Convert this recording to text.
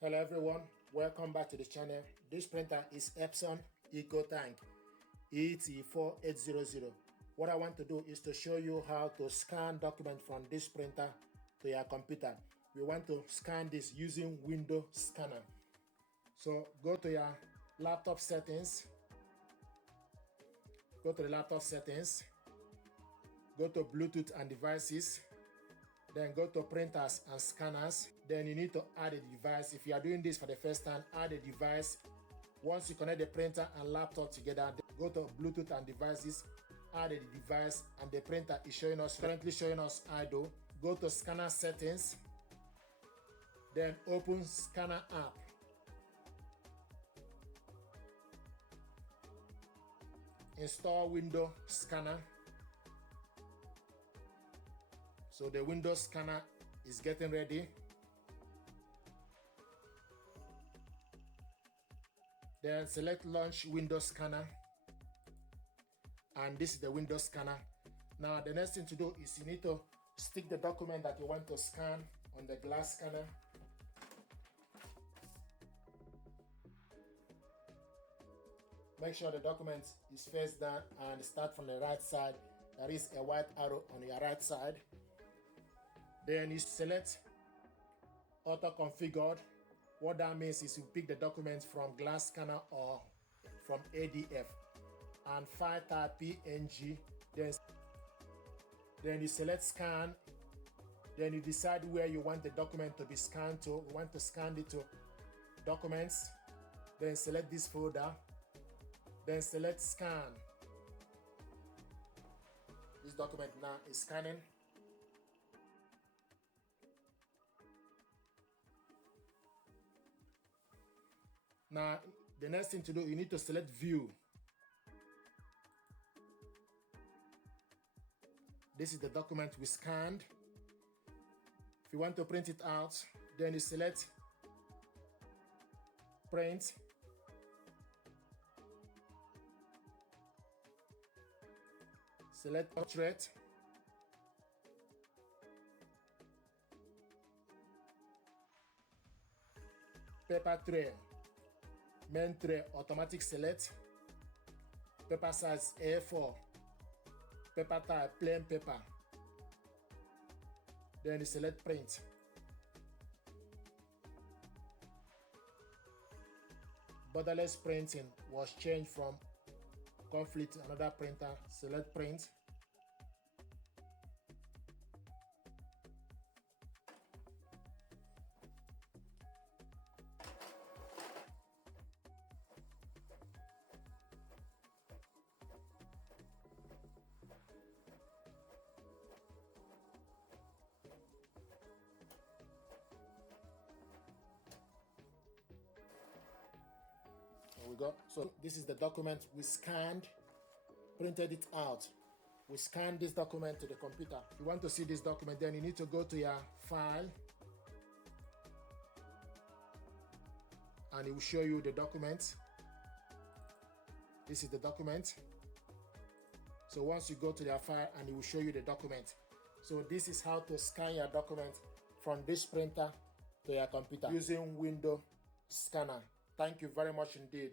Hello everyone, welcome back to the channel. This printer is Epson ET-4800. What I want to do is to show you how to scan document from this printer to your computer. We want to scan this using window scanner. So go to your laptop settings, go to the laptop settings, go to Bluetooth and devices, then go to printers and scanners. Then you need to add a device. If you are doing this for the first time, add a device. Once you connect the printer and laptop together, go to Bluetooth and devices, add a device, and the printer is currently showing us idle. Go to scanner settings, then open scanner app. Install window scanner. So the Windows scanner is getting ready. Then select launch Windows scanner. And this is the Windows scanner. Now the next thing to do is you need to stick the document that you want to scan on the glass scanner. Make sure the document is face down and start from the right side. There is a white arrow on your right side. Then you select auto configured. What that means is you pick the document from glass scanner or from ADF and file type PNG. Then you select scan. Then you decide where you want the document to be scanned to. You want to scan it to documents. Then select this folder. Then select scan. This document now is scanning. Now, the next thing to do, you need to select view. This is the document we scanned. If you want to print it out, then you select print. Select portrait. Paper tray. Main tray automatic select. Paper size A4. Paper type plain paper. Then you select print. Borderless printing was changed from conflict to another printer. Select print. There we go. So this is the document we scanned, printed it out. We scanned this document to the computer. If you want to see this document, then you need to go to your file and it will show you the document. This is the document. So once you go to your file and it will show you the document. So this is how to scan your document from this printer to your computer using window scanner. Thank you very much indeed.